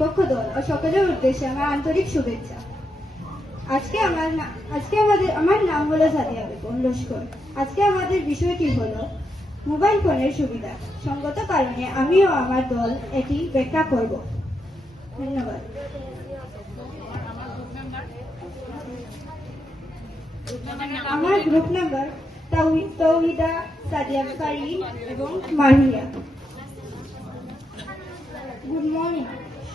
পক্ষ দল ও সকলের উদ্দেশ্যে আমার আন্তরিক শুভেচ্ছা। আমার নাম হলো সাদিয়া বেগম লস্কর। আজকে আমাদের বিষয়টি হলো মোবাইল ফোনের সুবিধা। সঙ্গত কারণে আমিও আমার দল এটি ব্যাখ্যা করব। ধন্যবাদ। আমার গ্রুপ নাম্বার তৌহিদা, সাদিয়া, ফারিন এবং মাহিয়া। Good morning.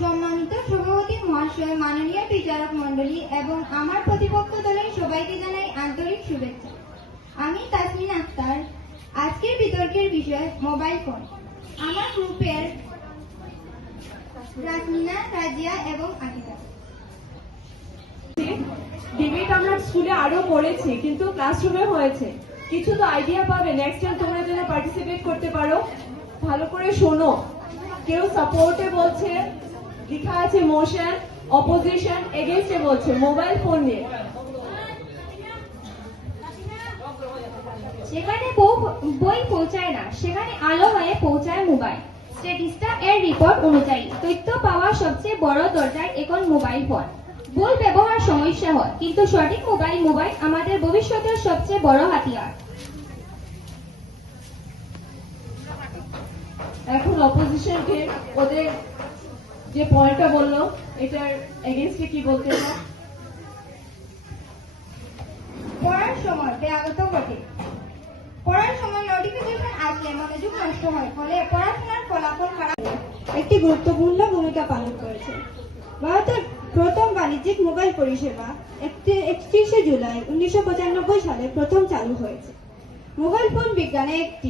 সম্মানিত সভাপতি মহাশয়, মাননীয় বিচারক মণ্ডলী এবং আমার প্রতিপক্ষ দলের সবাইকে জানাই আন্তরিক শুভেচ্ছা। আমি তাসমিন আক্তার। আজকের বিতর্কের বিষয় মোবাইল ফোন। আমার গ্রুপের রাসমিনা, রাজিয়া এবং আকিদা। ডিবেট আমরা স্কুলে আরো পড়েছি, কিন্তু ক্লাসরুমে হয়েছে। কিছু তো আইডিয়া পাবে, নেক্সট টাইম তোমরা যেন পার্টিসিপেট করতে পারো। ভালো করে শোনো। কেউ সাপোর্টে বলছে, লেখা আছে মোশন, অপোজিশন, এগেইনস্টে বলছে মোবাইল ফোন নিয়ে। যেখানে বই পৌঁছায় না, সেখানে আলো হয়ে পৌঁছায় মোবাইল। স্ট্যাটিস্টা এর রিপোর্ট অনুযায়ী তথ্য পাওয়ার সবচেয়ে বড় দরজায় এখন মোবাইল ফোন। ভুল ব্যবহার সমস্যা হয়, কিন্তু সঠিক মোবাইল আমাদের ভবিষ্যতের সবচেয়ে বড় হাতিয়ার। এখন অপোজিশনকে ওদের যে পয়েন্টটা বললো, এটার এগেইনস্টে কি বলতে চাও? পড়ার সময় ব্যাঘাত ঘটে। পড়ার সময় নোটিফিকেশন আসলে মনোযোগ নষ্ট হয়, ফলে পড়াশোনার ফলাফল খারাপ। একটি গুরুত্বপূর্ণ ভূমিকা পালন করেছে। ভারতের প্রথম বাণিজ্যিক মোবাইল পরিষেবা 31শে জুলাই 1995 সালে প্রথম চালু হয়েছে। মোবাইল ফোন বিজ্ঞানে একটি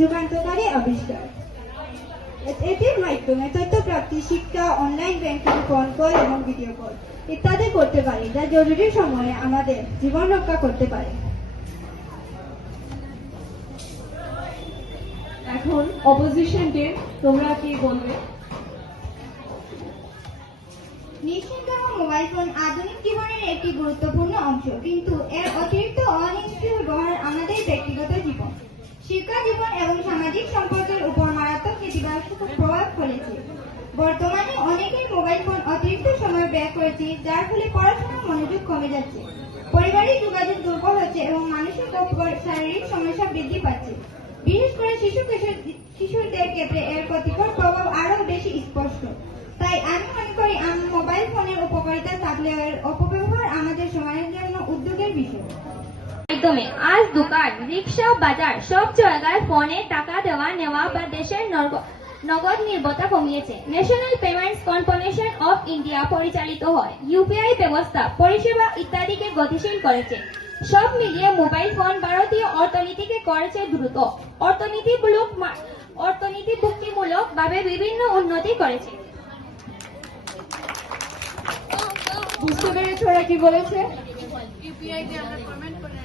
যুগান্তকারী আবিষ্কার। এটির মাধ্যমে তথ্য প্রাপ্তি, শিক্ষা, অনলাইন ব্যাংকিং, ফোন কল এবং ভিডিও কল ইত্যাদি করতে পারি, যা জরুরি সময়ে আমাদের জীবন রক্ষা করতে পারে। এখন অপোজিশনকে তোমরা কি বলবে? নিশ্চিতভাবে মোবাইল ফোন আধুনিক জীবনের একটি গুরুত্বপূর্ণ অংশ, কিন্তু এর অতিরিক্ত অনিশ্চিত ব্যবহার আমাদের ব্যক্তিগত জীবন, শিক্ষা জীবন এবং সামাজিক সম্পর্কের উপর মারাত্মক নেতিবাচক প্রভাব ফেলেছে। বর্তমানে অনেকেই মোবাইল ফোন অতিরিক্ত সময় ব্যয় করছে, যার ফলে পড়াশোনার মনোযোগ কমে যাচ্ছে, পারিবারিক যোগাযোগ দুর্বল হচ্ছে এবং মানসিক ও শারীরিক সমস্যা বৃদ্ধি পাচ্ছে। বিশেষ করে শিশুদের ক্ষেত্রে এর ক্ষতিকর প্রভাব আরো বেশি স্পষ্ট। তাই আমি মনে করি মোবাইল ফোনের উপকারিতা থাকলেও এর অপব্যবহার আমাদের সমাজের জন্য উদ্যোগের বিষয়। মাধ্যমে আজ দোকান, রিক্সা, বাজার সব জায়গায় ফোনে টাকা দেওয়া নেওয়া বা দেশের নগদ নির্ভরতা কমিয়েছে। National payments corporation of India পরিচালিত হয় ইউপিআই ব্যবস্থা, পরিষেবা ইত্যাদিকে গতিশীল করেছে। সব মিলিয়ে মোবাইল ফোন ভারতীয় অর্থনীতিকে করেছে দ্রুত, অর্থনীতিমূলক ভাবে বিভিন্ন উন্নতি করেছে। বুঝতে পেরেছো ওরা কি বলেছে? ইউপিআই দিয়ে আমরা পেমেন্ট করে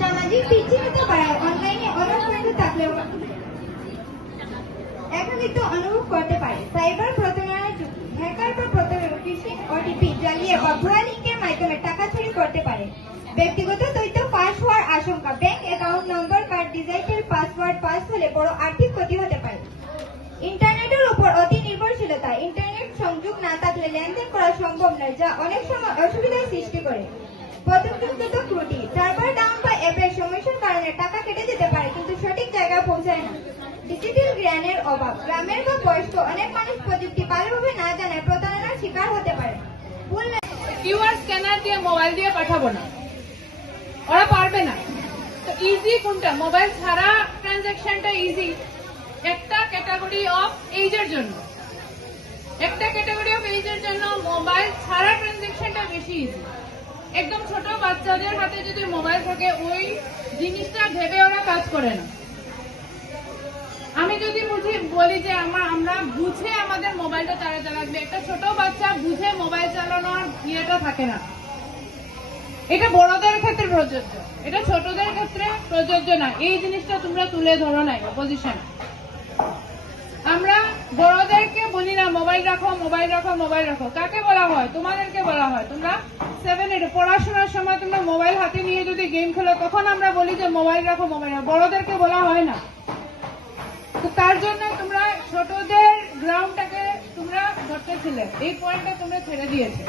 সামাজিক বিচ্ছিন্নতা বাড়ায়, অনলাইনে অনুপ্রাণিত থাকলেও একাকিত্ব অনুভব করতে পারে। সাইবার প্রতারণার যুগ, হ্যাকার বা ফিশিং ওটিপি জ্বালিয়ে বা ভুয়া লিঙ্কের মাধ্যমে টাকা চুরি করতে পারে। ব্যক্তিগত তথ্য ফাঁস হওয়ার আশঙ্কা, bank account number, card digital password ফাঁস হলে বড় আর্থিক ক্ষতি হতে পারে। ইন্টারনেটের উপর অতি নির্ভরশীলতা, ইন্টারনেট সংযোগ না থাকলে লেনদেন করা সম্ভব নয়, যা অনেক সময় অসুবিধার সৃষ্টি করে। প্রযুক্তিগত ত্রুটি, সার্ভার ডাউন বা অ্যাপের সমস্যার কারণে টাকা কেটে যেতে পারে, কিন্তু সঠিক জায়গায় পৌঁছায় না। ডিজিটাল জ্ঞানের অভাব, গ্রামের বা বয়স্ক অনেক মানুষ প্রযুক্তি ভালোভাবে না জানায় প্রতারণার শিকার হতে পারে। কিউআর স্ক্যানার দিয়ে মোবাইল দিয়ে পাঠাবো না, ওরা পারবে না। তো ইজি কোনটা? মোবাইল ছাড়া ট্রানজাকশনটা ইজি একটা ক্যাটাগরি অফ এইজের জন্য, মোবাইল ছাড়া ট্রানজাকশনটা বেশি ইজি। একদম ছোট বাচ্চাদের হাতে যদি মোবাইল থাকে, ওই জিনিসটা ভেবে ওরা কাজ করে না। আমি যদি বলি যে আমরা বুঝে আমাদের মোবাইলটা চালাতে লাগবে, একটা ছোট বাচ্চা বুঝে মোবাইল চালানোর ইয়েটা থাকে না। এটা বড়দের ক্ষেত্রে প্রযোজ্য, এটা ছোটদের ক্ষেত্রে প্রযোজ্য না। এই জিনিসটা তোমরা তুলে ধরো নাই অপোজিশন। আমরা বড়দেরকে বলি না মোবাইল রাখো মোবাইল রাখো মোবাইল রাখো, কাকে বলা হয়? তোমাদেরকে বলা হয়। তোমরা 7-8 পড়াশোনার সময় তোমরা মোবাইল হাতে নিয়ে যদি গেম খেলো তখন আমরা বলি যে মোবাইল রাখো মোবাইল রাখো, বড়দেরকে বলা হয় না। তো তার জন্য তোমরা ছোটদের গ্রাউন্ডটাকে তোমরা ধরতেছিলে, এই পয়েন্টটা তোমরা ছেড়ে দিয়েছে।